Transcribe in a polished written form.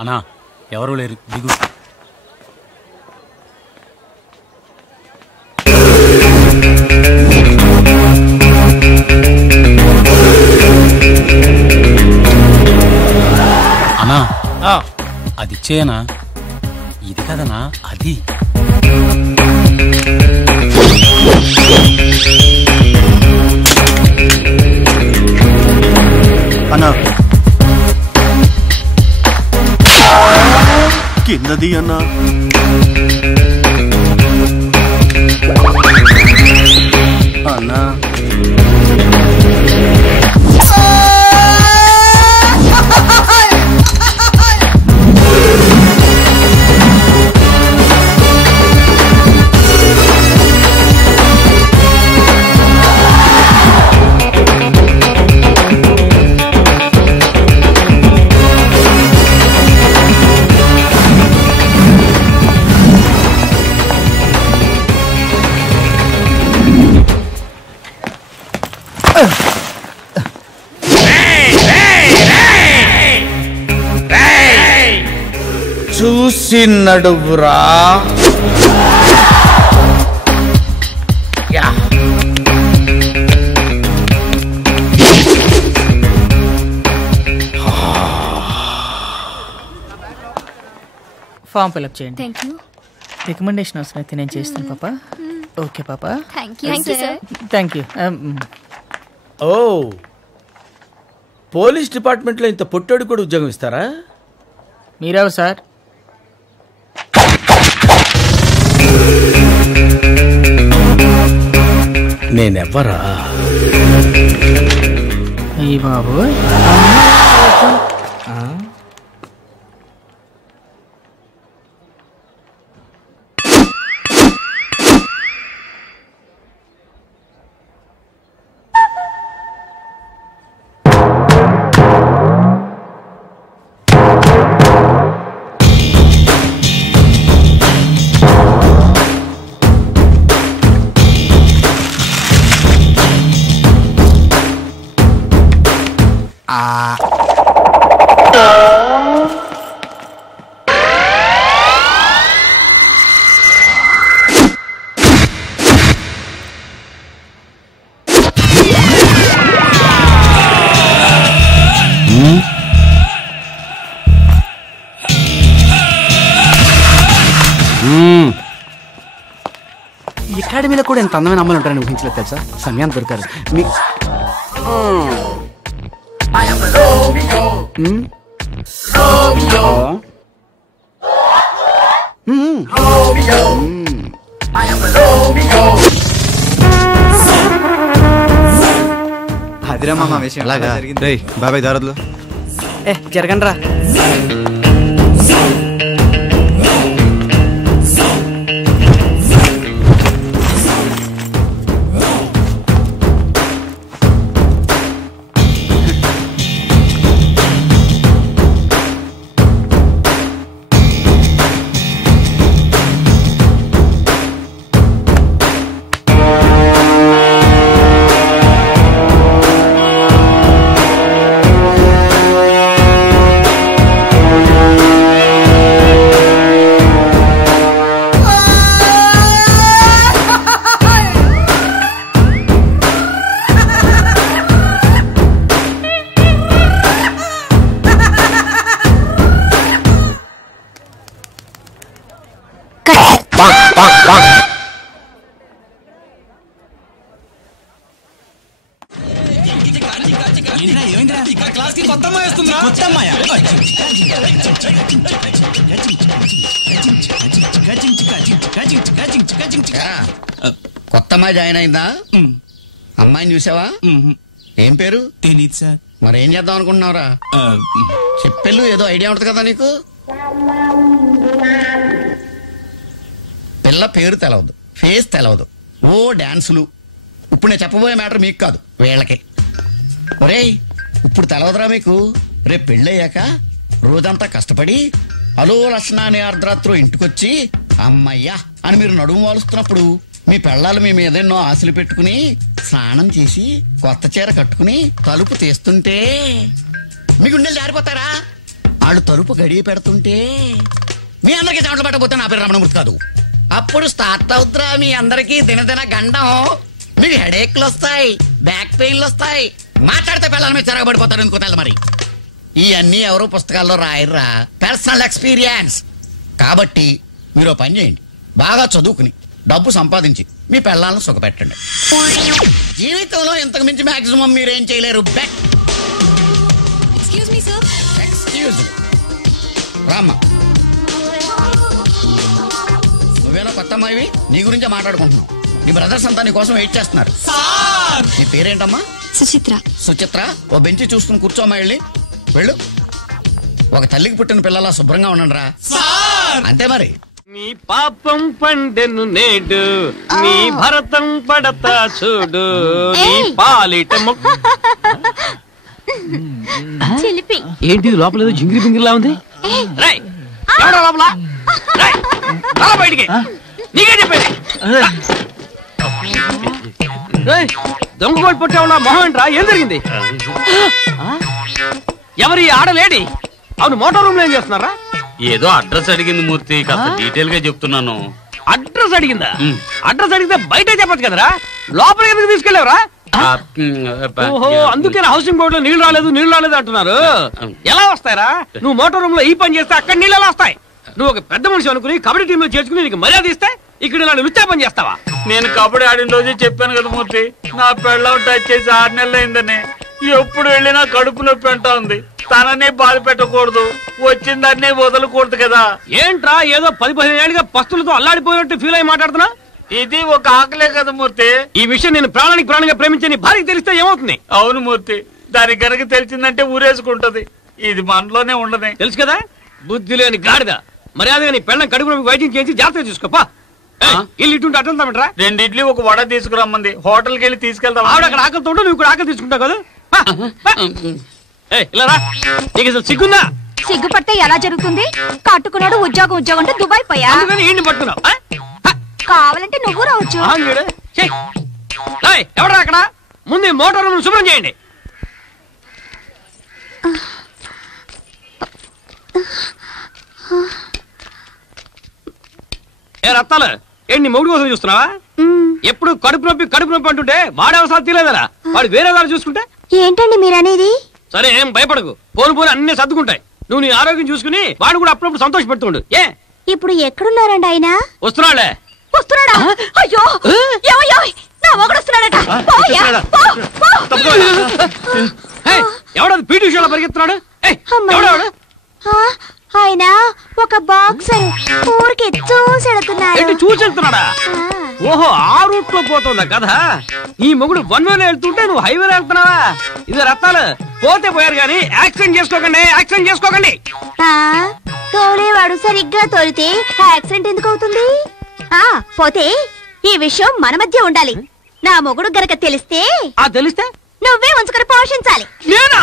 అన్నా ఎవరూ లేరు, దిగు. అన్నా అది ఇచ్చేయనా? ఇది కదనా అది. అన్నా కిందది అన్నా. అన్నా చూసి నడువురా. ఫామ్ ఫిల్అప్ చేయండి. Thank you. రికమెండేషన్ అవసరం అయితే నేను చేస్తాను పాపా. ఓకే పాపా. Thank you sir. Thank you. ఓ, పోలీస్ డిపార్ట్మెంట్లో ఇంత పొట్టోడు కూడా ఉద్యోగం ఇస్తారా? మీరెవరు సార్? నేనెవ్వరా? ఈ బాబు అకాడమీలో కూడా ఎంత అందమైన అమ్మాయిలు ఉంటారని ఊహించలేదు తెలుసా. సమయాన్ని దొరికారు. అదిరా మామ విషయం అలాగా జరిగింది. బాబాయ్ దారద్లో జరగండి రా. కొత్త అమ్మాయి జాయిన్ అయిందా? అమ్మాయిని చూసావా? ఏం పేరు? తెలీదు సార్. మరేం చేద్దాం అనుకుంటున్నావురా? చెప్పెళ్ళు, ఏదో ఐడియా ఉంటుంది కదా నీకు. పిల్ల పేరు తెలవదు, ఫేస్ తెలవదు, ఓ డాన్సులు. ఇప్పుడు నేను చెప్పబోయే మ్యాటర్ మీకు కాదు, వీళ్ళకి. ఒరేయ్, ఇప్పుడు తెలవదురా మీకు? రేపు పెళ్ళయ్యాక రోజంతా కష్టపడి హలో లక్షణ అనే అర్ధరాత్రు ఇంటికొచ్చి అమ్మయ్యా అని మీరు నడుము వాలుస్తున్నప్పుడు మీ పెళ్ళాలు మీ మీద ఎన్నో ఆశలు పెట్టుకుని స్నానం చేసి కొత్త చీర కట్టుకుని తలుపు తీస్తుంటే మీ గుండెలు జారిపోతారా? వాళ్ళు తలుపు గడియ పెడుతుంటే మీ అందరికీ చెమటలు పట్టబోతే నా పేరు రమణమూర్తి కాదు. అప్పుడు స్టార్ట్ అవుతురా మీ అందరికీ దినదిన గండం. మీకు హెడేక్లు వస్తాయి, బ్యాక్ పెయిన్లు వస్తాయి, మాట్లాడితే పిల్లల మీద చెరగబడిపోతారు. ఎందుకో తెల్ల మరి ఇవన్నీ ఎవరో పుస్తకాల్లో రాయర్రా, పర్సనల్ ఎక్స్పీరియన్స్. కాబట్టి మీరు పని చేయండి, బాగా చదువుకుని డబ్బు సంపాదించి మీ పిల్లలను సుఖపెట్టండి. జీవితంలో ఇంతకు మించి మాక్సిమం మీరేం చేయలేరు. ఎక్స్క్యూజ్ మీ రామ్మా, నువ్వేనా కొత్త అమ్మాయివి? నీ గురించే మాట్లాడుకుంటున్నావు. నీ బ్రదర్స్ అంతా నీ కోసం వెయిట్ చేస్తున్నారు. నీ పేరేంటమ్మా? సుచిత్ర. సుచిత్ర, ఓ బెంచి చూసుకుని కూర్చోమ్మా. వెళ్ళు. ఒక తల్లికి పుట్టిన పిల్లలా శుభ్రంగా ఉండండిరా. అంతే మరి. నీ పాపం పండెను నేడు, నీ భరతం పడతా చూడు, నీ పాలిట ఏంటి లోపల ఏదో జింగిరి పింగిరిలా ఉంది? లోపల బయటికి నీకే చెప్పేది. దొంగకోటి పుట్టే మొహం ఏంట్రా? ఏం జరిగింది? ఎవరి ఆడలేడి? అవును, మోటార్ రూమ్ లో ఏం చేస్తున్నారా? ఏదో అడ్రస్ అడిగింది మూర్తి, కాస్త డీటెయిల్ గా చెప్తున్నాను. అడ్రస్ అడిగిందా? అడ్రస్ అడిగితే బయట చెప్పచ్చు కదరా, లోపల ఎందుకు తీసుకెళ్ళేవరా? ఓహో, అందుకే హౌసింగ్ బోర్డు లో నీళ్లు రాలేదు అంటున్నారు. ఎలా వస్తాయరా? నువ్వు మోటార్ రూమ్ లో ఈ పని చేస్తే అక్కడ నీళ్ళు ఎలా వస్తాయి? నువ్వు ఒక పెద్ద మనిషి అనుకుని కబడ్డీ టీమ్ లో చేర్చుకుని నీకు మర్యాద ఇస్తే ఇక్కడ ఇలా లుచ్చా పని చేస్తావా? నేను కబడ్డీ ఆడిన రోజే చెప్పాను కదా మూర్తి, నా పెళ్ళం టచ్ చేసి 6 నెలలు అయిందని. ఎప్పుడు వెళ్ళినా కడుపు నొప్పి అంటా ఉంది. తననే బాధ పెట్టకూడదు, వచ్చిందన్నే వదలకూడదు కదా. ఏంట్రా ఏదో 10-15 ఏళ్ళుగా పస్తులతో అల్లాడిపోయినట్టు ఫీల్ అయి మాట్లాడుతున్నా? ఇది ఒక ఆకలే కదా మూర్తి. ఈ విషయం నేను ప్రాణంగా ప్రేమించే నీ భార్యకి తెలిస్తే ఏమవుతుంది? అవును మూర్తి, దానికి కనుక తెలిసిందంటే ఊరేసుకుంటది. ఇది మనలోనే ఉండదు. తెలుసు కదా, బుద్ధి లేని గాడిద. మర్యాదగా నీ పెళ్ళం కడుపు నొప్పి వైద్యం చేసి జాగ్రత్తగా చూసుకోపా. ఇల్లు ఇటుంటే అట్లా 2 ఇడ్లీ 1 వడ తీసుకురమ్మంది. హోటల్కి వెళ్ళి తీసుకెళ్తాం. ఆవిడ అక్కడ ఆకలితో ఉంటే నువ్వు ఇక్కడ ఆకలి తీసుకుంటావు కదా. ఇలా రా, నీకు అసలు సిగ్గుందా? సిగ్గుపడితే ఎలా జరుగుతుంది? కట్టుకున్నాడు ఉద్యోగం అంటే దుబాయ్ పోయా. ఈయన్ని పట్టుకున్నావు. కావాలంటే నువ్వు రావచ్చు. ఎవడరా అక్కడ? ముందు మోటార్ రూమ్ శుభ్రం చేయండి. ఏ రత్తాలు, ఏంటి మొగుడు కోసం చూస్తున్నావా? ఎప్పుడు కడుపు నొప్పి అంటుంటే వాడే అవసరం తీలేదరా? వాడు వేరే దాన్ని చూసుకుంటే ఏంటండి మీరనేది? సరే, ఏం భయపడకు. పోను అన్ని సర్దుకుంటాయి. నువ్వు నీ ఆరోగ్యం చూసుకుని వాడు కూడా అప్పుడప్పుడు సంతోషపెడుతుండు. ఇప్పుడు ఎక్కడున్నారండి ఆయన? వస్తున్నాడా? అయ్యో, నా మొగుడు వస్తున్నాడట. ఎవడది పీటీ ఉషాలో పరిగెత్తున్నాడు? ఆయన ఒక బాక్సర్, ఊరికి చూసెడుతున్నాడు. చూసెళ్తున్నాడా? ఓహో, ఆ రూట్ లో పోతుందా కదా. ఈ మొగుడు 1 వేలో వెళ్తుంటే నువ్వు హైవేలో వెళ్తున్నావా? ఇది రత్తాలు, పోతే పోయారు గానీ యాక్సిడెంట్ చేసుకోకండి. తోలేవాడు సరిగ్గా తోలితే యాక్సిడెంట్ ఎందుకు అవుతుంది? పోతే ఈ విషయం మన మధ్య ఉండాలి. నా మొగుడు గనక తెలిస్తే తెలిస్తే నువ్వే ఉంచుకొని పోషించాలి. నేనా?